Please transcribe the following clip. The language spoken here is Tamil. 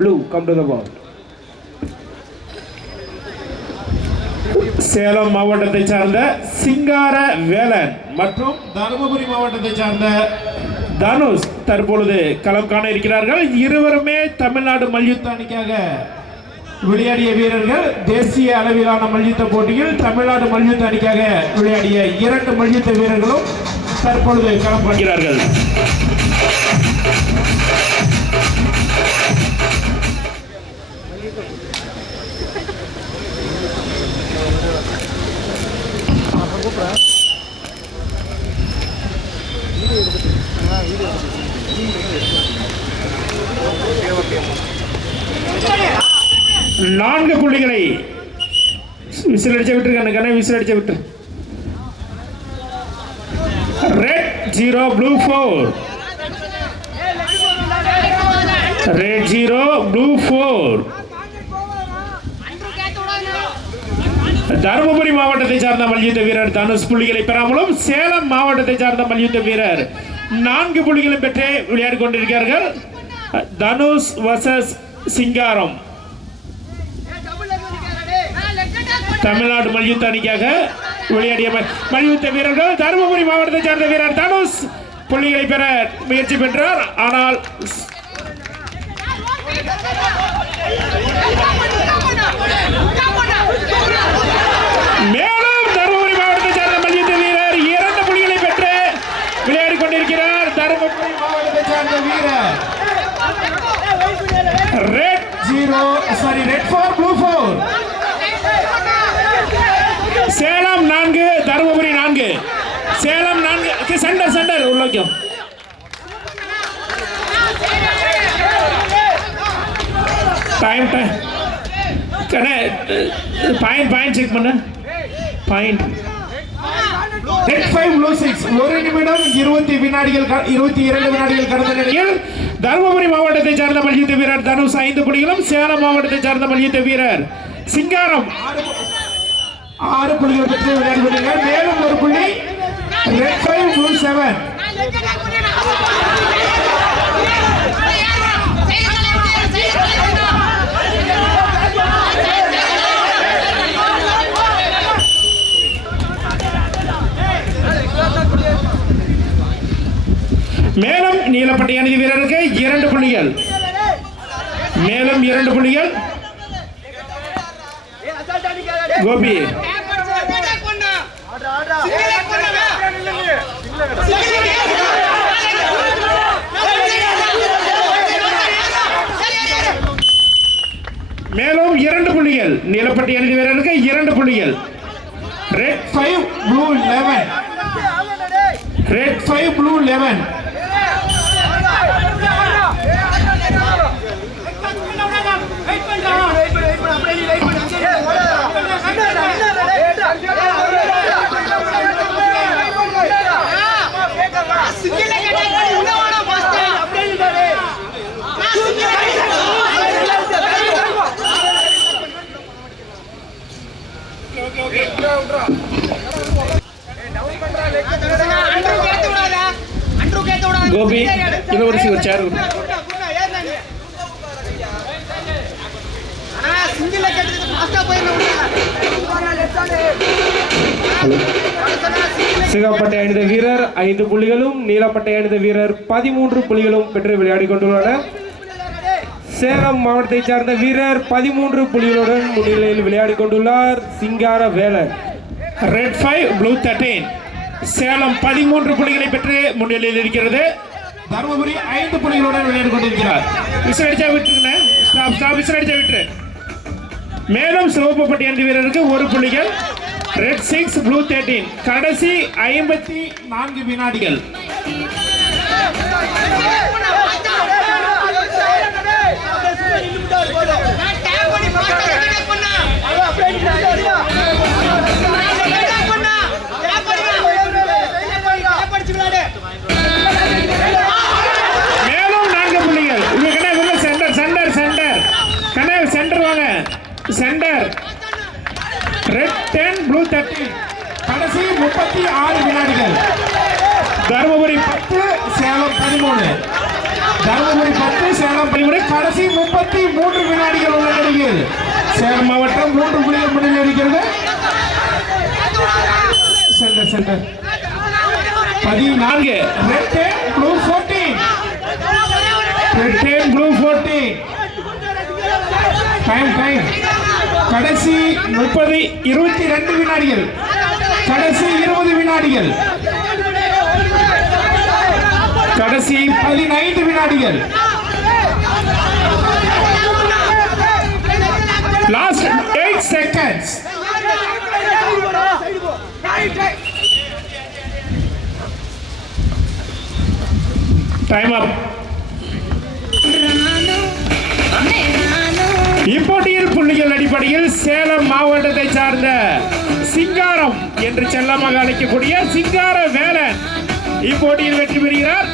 Blue, come to the ball. Salem மாவட்டத்தை சார்ந்த சிங்கார வேலன் மற்றும் தருமபுரி மாவட்டத்தை சார்ந்த தனுஷ் தற்பொழுது களம் காண இருக்கிறார்கள். இருவருமே தமிழ்நாடு மல்யுத்த அணிக்காக விளையாடிய வீரர்கள். தேசிய அளவிலான மல்யுத்த போட்டியில் தமிழ்நாடு மல்யுத்த அணிக்காக விளையாடிய இரண்டு மல்யுத்த வீரர்களும் தற்பொழுது களம் காண்கிறார்கள். நான்கு புள்ளிகளை விசில் அடிச்ச விட்டு விசில் அடிச்ச விட்டு red 0 blue 4 red 0 blue 4. Dharmapuri மாவட்டத்தை சார்ந்த மல்யுத்த வீரர் தனுஷ் புள்ளிகளை பெறாமலும் சேலம் மாவட்டத்தை சார்ந்த மல்யுத்த வீரர் 4 புள்ளிகளும் பெற்று விளையாடி கொண்டிருக்கிறார்கள். தனுஷ் வர்சஸ் சிங்காரம். தமிழ்நாடு மல்யுத்த அணிக்காக விளையாடிய மல்யுத்த வீரர்கள். தருமபுரி மாவட்டத்தை சார்ந்த வீரர் தனுஷ் புள்ளிகளை பெற முயற்சி பெற்றார். ஆனால் மேலும் தருமபுரி மாவட்டத்தை சார்ந்த மல்யுத்த வீரர் 2 புள்ளிகளை பெற்று விளையாடி கொண்டிருக்கிறார். தருமபுரி மாவட்டத்தை சார்ந்த வீரர் red 4 blue 4. Salem 4 Dharmapuri 4. Salem 4 centre உள்ளோக்கியம். டைம் பாயிண்ட் செக் பண்ணு. Point red 5 blue 6. 1 நிமிடம் 22 வினாடிகள் கடந்த நிலையில் தருமபுரி மாவட்டத்தை சார்ந்த மல்யுத்த வீரர் தனுஷ் 5 புள்ளிகளும் சேலம் மாவட்டத்தை சார்ந்த மல்யுத்த வீரர் சிங்காரம் 6 புள்ளிகள் பெற்று விளையாடி கொண்டிருக்கிறார். மேலும் ஒரு புள்ளி ரெட் 5 ப்ளூ 7. மேலும் நீலப்பட்டை அணி வீரருக்கு 2 புள்ளிகள். மேலும் 2 புள்ளிகள் கோபி. மேலும் 2 புள்ளிகள் நீலப்பட்டை அணி வீரருக்கு 2 புள்ளிகள். Red 5 blue 11. Red 5 blue 11. Gopi Ilavarasi ஒரு சேர். சிகப்பட்டை அணிந்த வீரர் 5 புள்ளிகளும் நீலப்பட்டை அணிந்த வீரர் 13 புள்ளிகளும் பெற்று விளையாடி கொண்டுள்ளனர். சேலம் மாவட்டத்தை சார்ந்த வீரர் 13 புள்ளிகளுடன் முன்னிலையில் விளையாடி கொண்டுள்ளார். சிங்கார வேலன் ரெட் 5 ப்ளூ 13. சேலம் 13 புள்ளிகளை பெற்று முன்னிலையில் இருக்கிறது. தருமபுரி 5 புள்ளிகளுடன் விளையாடி கொண்டிருக்கிறார். விசில் அடிச்சா விட்டுருங்க. விசில் அடிச்சா விட்டுரு. மேலும் சிவப்புப்பட்டி அணி வீரருக்கு 1 புள்ளிகள். Red 6 blue 13. கடைசி 54 வினாடிகள். மேலும் 4 புள்ளிகள். சென்டர் வாங்க. Centre red 10 blue 13. கடைசி 36 வினாடிகள். தருமபுரி 10 சேலம் 13. தருமபுரி 10 சேலம் பள்ளிமுறை கடைசி 33 வினாடிகள் உள்ள நிலையில் சேலம் மாவட்டம் 3 புள்ளிகள் முன்னிலை இருக்கிறது. Centre centre 14 red and blue 14 red and blue 14 time கடைசி 22 வினாடிகள் கடைசி 20 வினாடிகள் கடைசி 15 வினாடிகள் லாஸ்ட் 8 seconds டைம் அப். இப்போட்டியில் புள்ளிகள் அடிப்படையில் சேலம் மாவட்டத்தை சார்ந்த சிங்காரம் என்று செல்லமாக அழைக்கக்கூடிய சிங்கார வேலன் இப்போட்டியில் வெற்றி பெறுகிறார்.